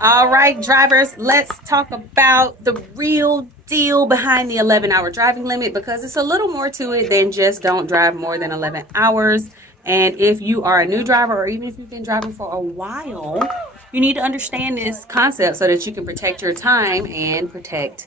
All right, drivers, let's talk about the real deal behind the 11-hour driving limit because it's a little more to it than just don't drive more than 11 hours. And if you are a new driver or even if you've been driving for a while, you need to understand this concept so that you can protect your time and protect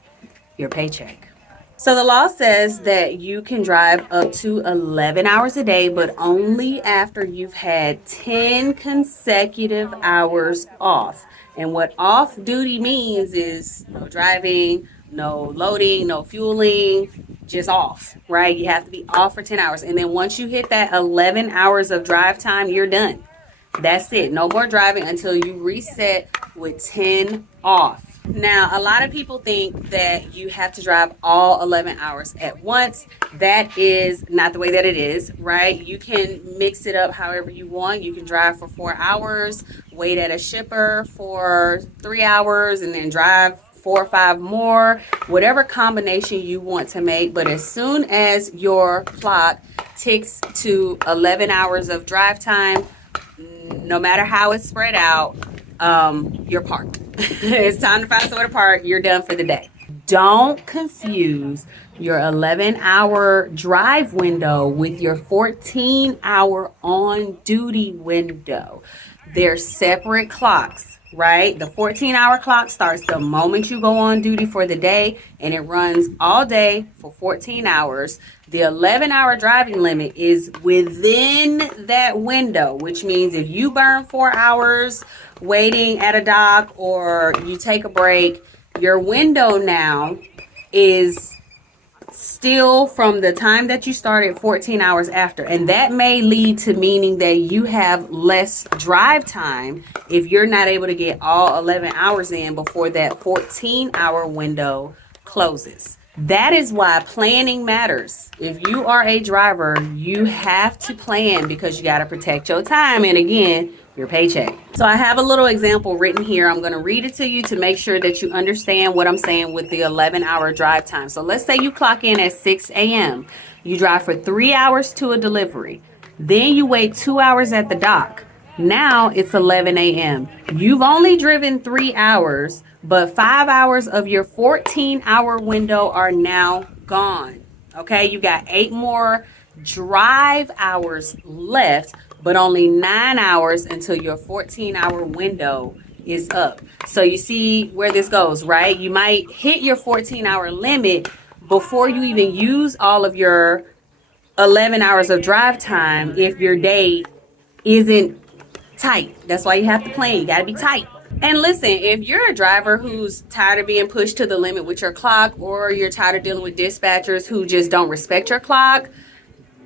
your paycheck. So the law says that you can drive up to 11 hours a day, but only after you've had 10 consecutive hours off. And what off duty means is no driving, no loading, no fueling, just off, right? You have to be off for 10 hours. And then once you hit that 11 hours of drive time, you're done. That's it. No more driving until you reset with 10 off. Now, a lot of people think that you have to drive all 11 hours at once. That is not the way that it is, right? You can mix it up however you want. You can drive for 4 hours, wait at a shipper for 3 hours, and then drive 4 or 5 more, whatever combination you want to make. But as soon as your clock ticks to 11 hours of drive time, no matter how it's spread out, you're parked. It's time to find somewhere to park. You're done for the day. Don't confuse your 11-hour drive window with your 14-hour on-duty window. They're separate clocks, right? The 14-hour clock starts the moment you go on duty for the day, and it runs all day for 14 hours. The 11-hour driving limit is within that window, which means if you burn 4 hours waiting at a dock or you take a break, your window now is still from the time that you started 14 hours after. And that may lead to meaning that you have less drive time if you're not able to get all 11 hours in before that 14-hour window closes. That is why planning matters. If you are a driver, you have to plan because you got to protect your time and, again, your paycheck. So I have a little example written here. I'm going to read it to you to make sure that you understand what I'm saying with the 11-hour drive time. So let's say you clock in at 6 a.m. You drive for 3 hours to a delivery. Then you wait 2 hours at the dock. Now it's 11 a.m. You've only driven 3 hours, but 5 hours of your 14-hour window are now gone. Okay, you got 8 more drive hours left, but only 9 hours until your 14-hour window is up. So you see where this goes, right? You might hit your 14-hour limit before you even use all of your 11 hours of drive time if your day isn't tight. That's why you have to plan. You got to be tight. And listen, if you're a driver who's tired of being pushed to the limit with your clock, or you're tired of dealing with dispatchers who just don't respect your clock,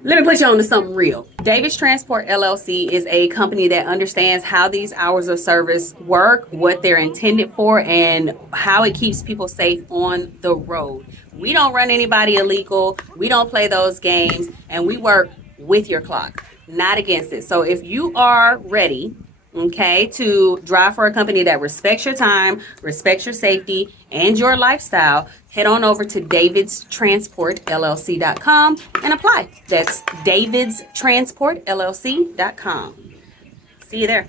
let me put you on to something real. David's Transport LLC is a company that understands how these hours of service work, what they're intended for, and how it keeps people safe on the road. We don't run anybody illegal. We don't play those games, and we work with your clock, not against it. So if you are ready, okay, to drive for a company that respects your time, respects your safety, and your lifestyle, head on over to davidstransportllc.com and apply. That's davidstransportllc.com. See you there.